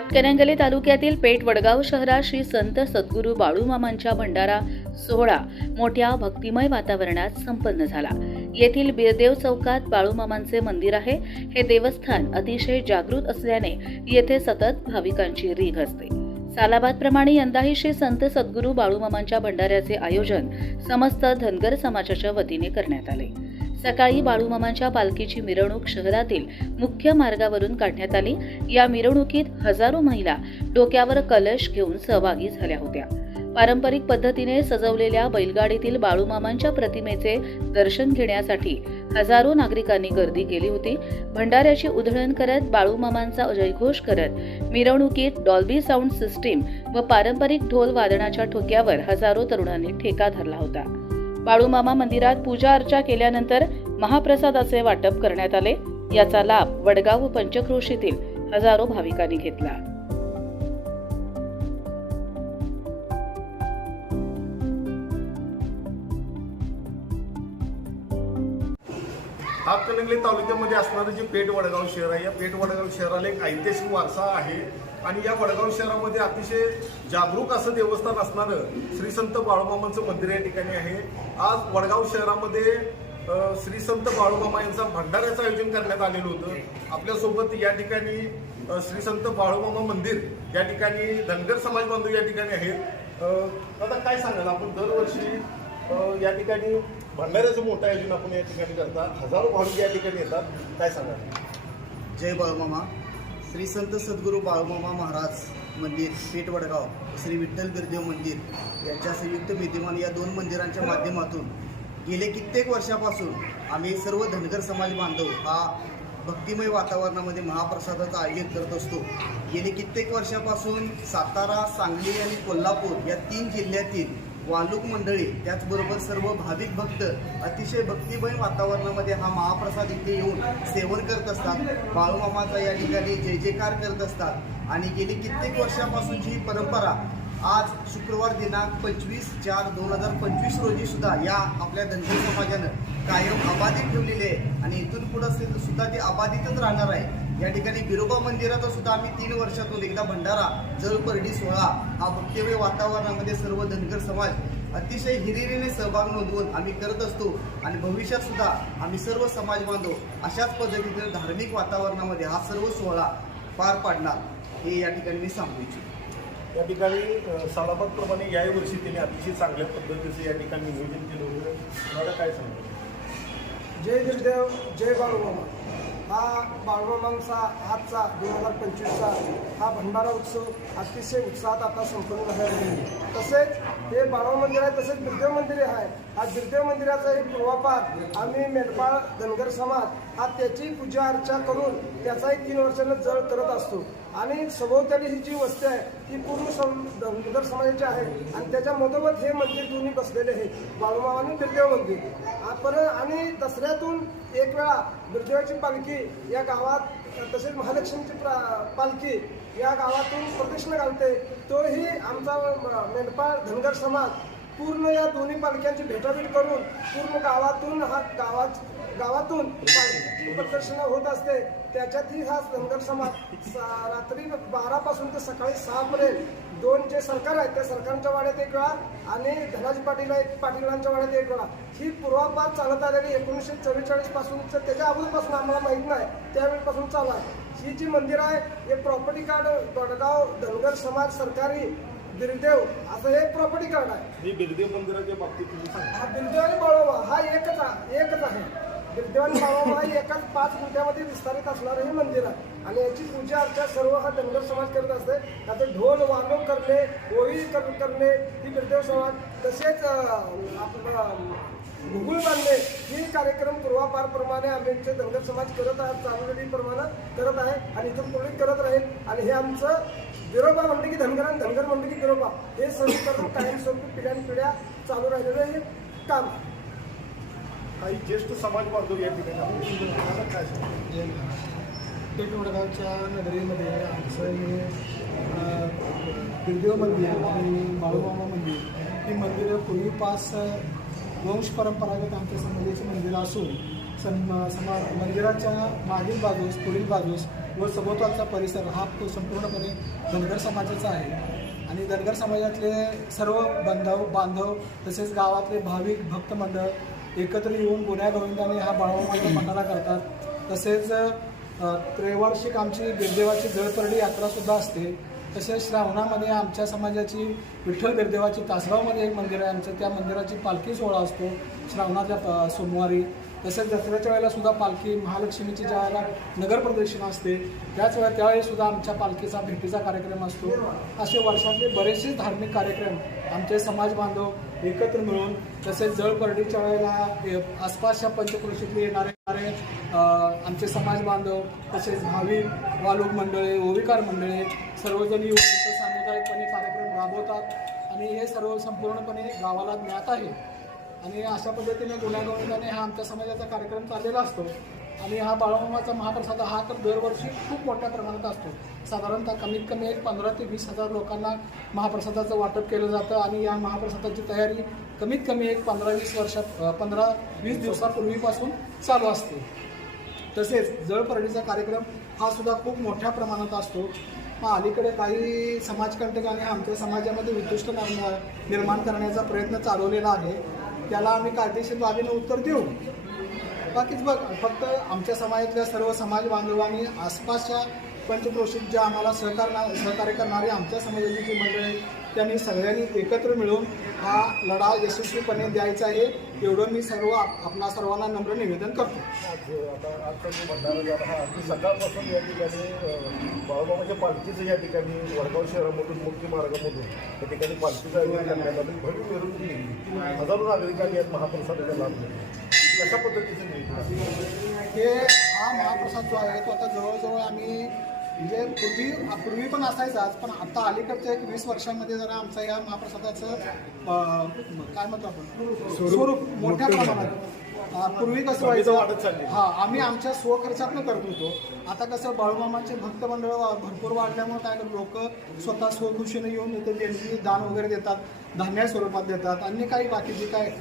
हातकणंगले तालुक्यातील पेठ वडगाव शहरात श्री संत सद्गुरू बाळूमामांच्या भंडारा सोहळा मोठ्या भक्तिमय वातावरणात संपन्न झाला. येथील बिरदेव चौकात बाळूमामांचे मंदिर आहे. हे देवस्थान अतिशय जागृत असल्याने येथे सतत भाविकांची रीघ असते. सालाबादप्रमाणे यंदाही श्री संत सद्गुरू बाळूमामांच्या भंडाऱ्याचे आयोजन समस्त धनगर समाजाच्या वतीने करण्यात आले. सकाळी बाळूमामांच्या पालखीची मिरवणूक शहरातील मुख्य मार्गावरून काढण्यात आली. या मिरवणुकीत हजारो महिला डोक्यावर कलश घेऊन सहभागी झाल्या होत्या. पारंपरिक पद्धतीने सजवलेल्या बैलगाडीतील बाळूमामांच्या प्रतिमेचे दर्शन घेण्यासाठी हजारो नागरिकांनी गर्दी केली होती. भंडाऱ्याची उधळण करत बाळूमामांचा जयघोष करत मिरवणुकीत डॉल्बी साऊंड सिस्टीम व पारंपरिक ढोल वादनाच्या ठोक्यावर हजारो तरुणांनी ठेका धरला होता. बाळूमामा मंदिरात पूजा अर्चा केल्यानंतर महाप्रसादाचे वाटप करण्यात आले. याचा लाभ वडगाव व पंचक्रोशीतील हजारो भाविकांनी घेतला. हातकणंगले तालुक्यामध्ये असणारं जे पेठ वडगाव शहर आहे या पेठ वडगाव शहराला एक ऐतिहासिक वारसा आहे. आणि या वडगाव शहरामध्ये अतिशय जागरूक असं देवस्थान असणारं श्री संत बाळूमामांचं मंदिर या ठिकाणी आहे. आज वडगाव शहरामध्ये श्री संत बाळूमामा यांचा भंडाऱ्याचं आयोजन करण्यात आलेलं होतं. आपल्यासोबत या ठिकाणी श्री संत बाळूमामा मंदिर या ठिकाणी धनगर समाज बांधव या ठिकाणी आहेत. आता काय सांगाल? आपण दरवर्षी या ठिकाणी भंडाऱ्याचं मोठं आयोजन आपण या ठिकाणी करता हजारो भाविक या ठिकाणी येतात. काय सांगा जय बाळमामा. श्री संत सद्गुरू बाळमामा महाराज मंदिर पेठ वडगाव श्री विठ्ठल बिरदेव मंदिर यांच्या संयुक्त विद्यमान या दोन मंदिरांच्या माध्यमातून गेले कित्येक वर्षापासून आम्ही सर्व धनगर समाज बांधव हा भक्तिमय वातावरणामध्ये महाप्रसादाचं आयोजन करत असतो. गेली कित्येक वर्षापासून सातारा सांगली आणि कोल्हापूर या तीन जिल्ह्यातील वालुक मंडळी त्याचबरोबर सर्व भाविक भक्त अतिशय भक्तिमय वातावरणामध्ये हा महाप्रसाद इथे येऊन सेवन करत असतात. बाळूमामाचा या ठिकाणी जय जयकार करत असतात. आणि गेली कित्येक वर्षापासूनची ही परंपरा आज शुक्रवार दिनांक पंचवीस चार दोन हजार पंचवीस रोजी सुद्धा या आपल्या धनगर समाजानं कायम अबाधित ठेवलेली आहे. आणि इथून पुढं सुद्धा ती अबाधितच राहणार आहे. या ठिकाणी बिरोबा मंदिराचा सुद्धा आम्ही तीन वर्षातून एकदा भंडारा जळपर्डी सोहळा हा भक्तिमय वातावरणामध्ये सर्व धनगर समाज अतिशय हिरिरीने सहभाग नोंदवून आम्ही करत असतो आणि भविष्यात सुद्धा आम्ही सर्व समाज बांधव अशाच पद्धतीने धार्मिक वातावरणामध्ये हा सर्व सोहळा पार पाडणार हे या ठिकाणी मी सांगू इच्छितो. या ठिकाणी सालाबादप्रमाणे याही वर्षी त्यांनी अतिशय चांगल्या पद्धतीचं या ठिकाणी नियोजन केलं होतं. तुम्हाला काय सांगाल जय गुरुदेव जय बाळूमामा. हा बाळूमामांचा आजचा दोन हजार पंचवीसचा हा भंडारा उत्सव अतिशय उत्साहात आता संपन्न झालेला आहे. तसेच हे बाळूमा मंदिर आहे तसेच दुर्देव मंदिर आहे. हा दुर्देव मंदिराचा एक पूर्वापार आम्ही मेंढपाळ धनगर समाज हा त्याची पूजा अर्चा करून त्याचा एक तीन वर्षानं जळ करत असतो. आणि सभोवताली ही जी वस्ती आहे ती पूर्ण सम धनगर समाजाची आहे. आणि त्याच्या मधोमध हे मंदिर दोन्ही बसलेले आहे बाळूमाव आणि बिरदेव मंदिर. आपण आणि दसऱ्यातून एक वेळा बिरदेवाची पालखी या गावात तसेच महालक्ष्मीची प्रा- पालखी या गावातून प्रदक्षिणा घालते. तोही आमचा मेंढपाळ धनगर समाज पूर्ण या दोन्ही पालख्यांची भेटाभेट करून पूर्ण गावातून हा गावात गावातून पालखी होत असते. त्याच्यातही हा धनगर समाज सा- रात्री बारापासून ते सकाळी सहापर्यंत दोन जे सरकार आहेत त्या सरकारच्या वाड्यात एक वेळा आणि धनाजी पाटील आहेत पाटीलांच्या वाड्यात एक वेळा. ही पूर्वापार चालत आलेली एकोणीसशे चव्वेचाळीसपासून त्याच्या अगोदरपासून आम्हाला माहीत नाही त्यावेळेपासून चालू आहे. ही जी मंदिर आहे हे प्रॉपर्टी कार्ड वडगाव धनगर समाज सरकारी बिरदेव असं हे प्रॉपर्टी कार्ड आहे. हे बिरदेव मंदिराच्या बाबतीत तुम्ही सांगा. हा बिरदेव आणि बाळोबा हा एकच आहे एकच आहे. बिरदेव आणि बाळोबा हा एकाच पाच गुंठ्यामध्ये विस्तारित असणारं हे मंदिर आहे. आणि याची पूजा अर्चा सर्व हा धनगर समाज करत असते. त्याचं ढोल वादन करणे होळी कर- करणे ही बिरदेव समाज. तसेच आपलं भुगुळ बांधणे ही कार्यक्रम पूर्वापारप्रमाणे आमचे धनगर समाज करत आहे चालवलेलीप्रमाणे करत आहे आणि इथून पुढे करत राहील. आणि हे आमचं बिरोबा म्हणलं की धनगर आणि धनगर म्हणलं की बिरोबा हे संस्करण कायमस्वरूपी पिढ्यान पिढ्या चालू राहिलेलं हे काम काही ज्येष्ठ समाज बांधव या ठिकाणी आहेत. तुम्हाला काय सांगाल पेठ वडगावच्या नगरीमध्ये आमचं हे अ, बिरदेव मंदिर आणि बाळूमामा मंदिर ही मंदिरं पूर्वीपास वंश परंपरागत आमच्या समाजाची मंदिरं असून सम समा मंदिराच्या मागील बाजूस पुढील बाजूस व सभोवतालचा परिसर हा तो संपूर्णपणे धनगर समाजाचा आहे. आणि धनगर समाजातले सर्व बांधव बांधव तसेच गावातले भाविक भक्त मंडळ एकत्र येऊन गुन्ह्या गोविंदाने हा बाळवामाचा भंडारा करतात. तसेच त्रैवार्षिक आमची बिरदेवाची जळपरडी यात्रासुद्धा असते. तसेच श्रावणामध्ये आमच्या समाजाची विठ्ठल बिरदेवाची तासगावमध्ये एक मंदिर आहे. आमचं त्या मंदिराची पालखी सोहळा असतो. श्रावणाच्या सोमवारी. तसेच दसऱ्याच्या वेळेला सुद्धा पालखी महालक्ष्मीची ज्या वेळेला नगर प्रदक्षिणा असते त्याच वेळेला त्यावेळी सुद्धा आमच्या पालखीचा भेटीचा कार्यक्रम असतो. असे वर्षातले बरेचसे धार्मिक कार्यक्रम आमचे समाज बांधव एकत्र मिळून तसेच जळपर्डीच्या वेळेला आसपासच्या पंचक्रोशीतले येणारे येणारे, आमचे समाज बांधव तसेच भाविक वालूक मंडळे ओविकार मंडळे सर्वजण येऊन सामुदायिकपणे कार्यक्रम राबवतात. आणि हे सर्व संपूर्णपणे गावाला ज्ञात आहे. आणि अशा पद्धतीने गुन्ह्यागोविंदाने हा आमच्या समाजाचा कार्यक्रम चाललेला असतो. आणि हा बाळामामाचा महाप्रसाद हा तर दरवर्षी खूप मोठ्या प्रमाणात असतो. साधारणतः कमीत कमी एक पंधरा ते वीस हजार लोकांना महाप्रसादाचं वाटप केलं जातं आणि या महाप्रसादाची तयारी कमीत कमी एक पंधरा वीस वर्षात पंधरा वीस दिवसापूर्वीपासून चालू असते. तसेच जळपर्णीचा कार्यक्रम हा सुद्धा खूप मोठ्या प्रमाणात असतो. मग अलीकडे काही समाजकंटकांनी आमच्या समाजामध्ये विदुष्ट निर्माण करण्याचा प्रयत्न चालवलेला आहे. त्याला आम्ही कायदेशीर बाबीनं उत्तर देऊ. बाकीच बघ फक्त आमच्या समाजातल्या सर्व समाज बांधवांनी आसपासच्या पंचक्रोशीत ज्या आम्हाला सहकार सहकार्य करणारे आमच्या समाजाची जी मंडळी त्यांनी सगळ्यांनी एकत्र मिळून हा लढा यशस्वीपणे द्यायचा आहे. एवढं मी सर्व आप- आपणा सर्वांना नम्र निवेदन करतो. आता झाला हा अगदी सकाळपासून या ठिकाणी अं, बाळूमामाच्या पालखीचं या ठिकाणी वडगाव शहरामधून मुख्य मार्गामधून या ठिकाणी पालखीचं आयोजन करण्यात आलं. भव्य मिरवणूक निघाली. हजारो नागरिकांनी यात महाप्रसादाचा लाभ घेतला. कशा पद्धतीचं? हे हा महाप्रसाद जो आहे तो आता जवळजवळ आम्ही म्हणजे पूर्वी पूर्वी पण असायचाच पण आता अलीकडच्या एक वीस वर्षांमध्ये जरा आमचा या महाप्रसादाचं काय म्हणतो आपण? स्वरूप मोठ्या प्रमाणात. पूर्वी कसं वाढत व्हायचं? चालली. हा आम्ही आमच्या स्वखर्चातनं करत होतो. आता कसं बाळूमामाचे भक्त मंडळ वा- भरपूर वाढल्यामुळे काय लोक? स्वतः स्वखुशीने येऊन इथे देणगी दान वगैरे देतात धान्य स्वरूपात देतात. अन्य काही बाकीचे काय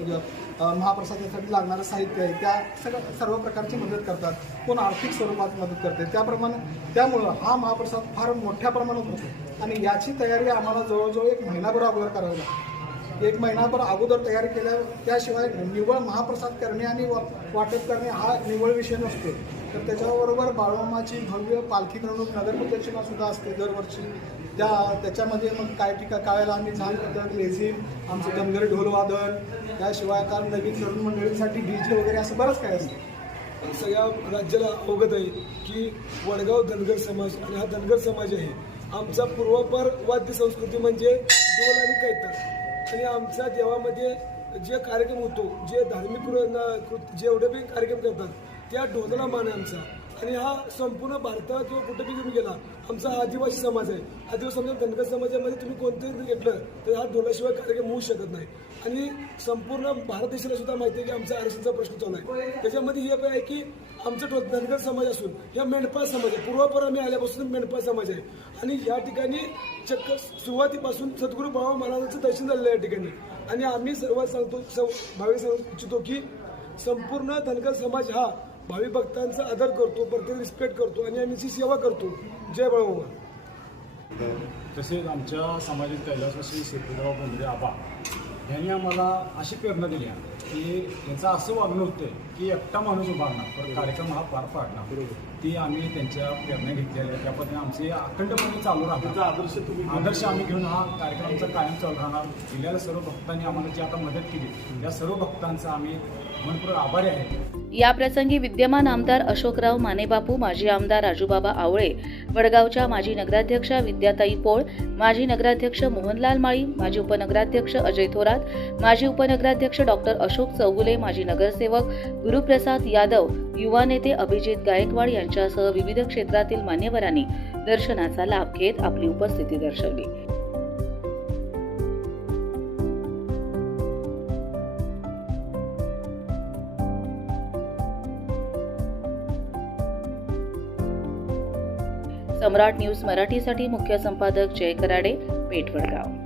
महाप्रसादासाठी लागणारं साहित्य आहे त्या सगळं सर्व प्रकारची मदत करतात. कोण आर्थिक स्वरूपात मदत करते? त्याप्रमाणे त्यामुळं हा महाप्रसाद फार मोठ्या प्रमाणात होतो. आणि याची तयारी आम्हाला जवळजवळ एक महिनाभर अगोदर करावी लागते. एक महिनाभर अगोदर तयारी केल्या त्याशिवाय निव्वळ महाप्रसाद करणे आणि वा- वाटप करणे हा निव्वळ विषय नसतो. तर त्याच्याबरोबर बाळूमामाची भव्य पालखी मिरवणूक नगर प्रदक्षिणा सुद्धा असते दरवर्षी. त्या त्याच्यामध्ये मग काय ठिका काळायला आम्ही झाल पथक लेझिम आमचं धनगर ढोलवादन त्याशिवाय आता नवीन तरुण मंडळींसाठी डी जे वगैरे असं बरंच काय असतं. सगळ्या राज्याला अवगत आहे की वडगाव धनगर समाज आणि हा धनगर समाज आहे आमचा पूर्वापार वाद्य संस्कृती म्हणजे डोल आणि कैतर आणि आमच्या देवामध्ये जे कार्यक्रम होतो जे धार्मिक कृत- जेवढे बी कार्यक्रम करतात त्या ढोलाला मान आमचा. आणि हा संपूर्ण भारतात किंवा कुठे बी तुम्ही गेला आमचा हा आदिवासी समाज आहे. आदिवासी समाज धनगर समाजामध्ये तुम्ही कोणतंही घेतलं तर हा ढोलाशिवाय कार्यक्रम होऊ शकत नाही. आणि संपूर्ण भारत देशाला सुद्धा माहिती आहे की आमचा आरक्षणचा प्रश्न चालू आहे. त्याच्यामध्ये हे आहे की आमचं धनगर समाज असून या मेंढपाळ समाज आहे. पूर्वापर आम्ही आल्यापासून मेंढपाळ समाज आहे. आणि या ठिकाणी चक्क सुरुवातीपासून सद्गुरू बाबा महाराजांचं दर्शन झालेलं आहे या ठिकाणी. आणि आम्ही सर्व सांगतो सं- सांगू इच्छितो की संपूर्ण धनगर समाज हा भाविक भक्तांचा आदर करतो प्रत्येक रिस्पेक्ट करतो आणि आम्ही सेवा करतो. जय बाळूमामा. तसेच आमच्या समाजात कैलासवासी शेतीराव बोंद्रे आबा यांनी आम्हाला अशी प्रेरणा दिली आहे की त्यांचं असं वागणं होतं की एकटा माणूस उभारणार पण कार्यक्रम हा पार पाडणार. ती आम्ही त्यांच्या प्रेरणा घेतलेल्या आहे. त्या पद्धतीने आमचे अखंडपणे चालू राहणार. आदर्श तुम्ही आदर्श आम्ही घेऊन हा कार्यक्रम आमचा कायम चालू राहणार. जिल्ह्याला सर्व भक्तांनी आम्हाला जी आता मदत केली त्या सर्व भक्तांचा आम्ही मनपूर्वक आभारी आहे. या प्रसंगी विद्यमान आमदार अशोकराव मानेबापू माजी आमदार राजूबाबा आवळे वडगावच्या माजी नगराध्यक्षा विद्याताई पोळ माजी नगराध्यक्ष मोहनलाल माळी माजी उपनगराध्यक्ष अजय थोरात माजी उपनगराध्यक्ष डॉक्टर अशोक चौगुले माजी नगरसेवक गुरुप्रसाद यादव युवा नेते अभिजित गायकवाड यांच्यासह विविध क्षेत्रातील मान्यवरांनी दर्शनाचा लाभ घेत आपली उपस्थिती दर्शवली. सम्राट न्यूज मराठीसाठी मुख्य संपादक जय कराडे पेठवडगाव.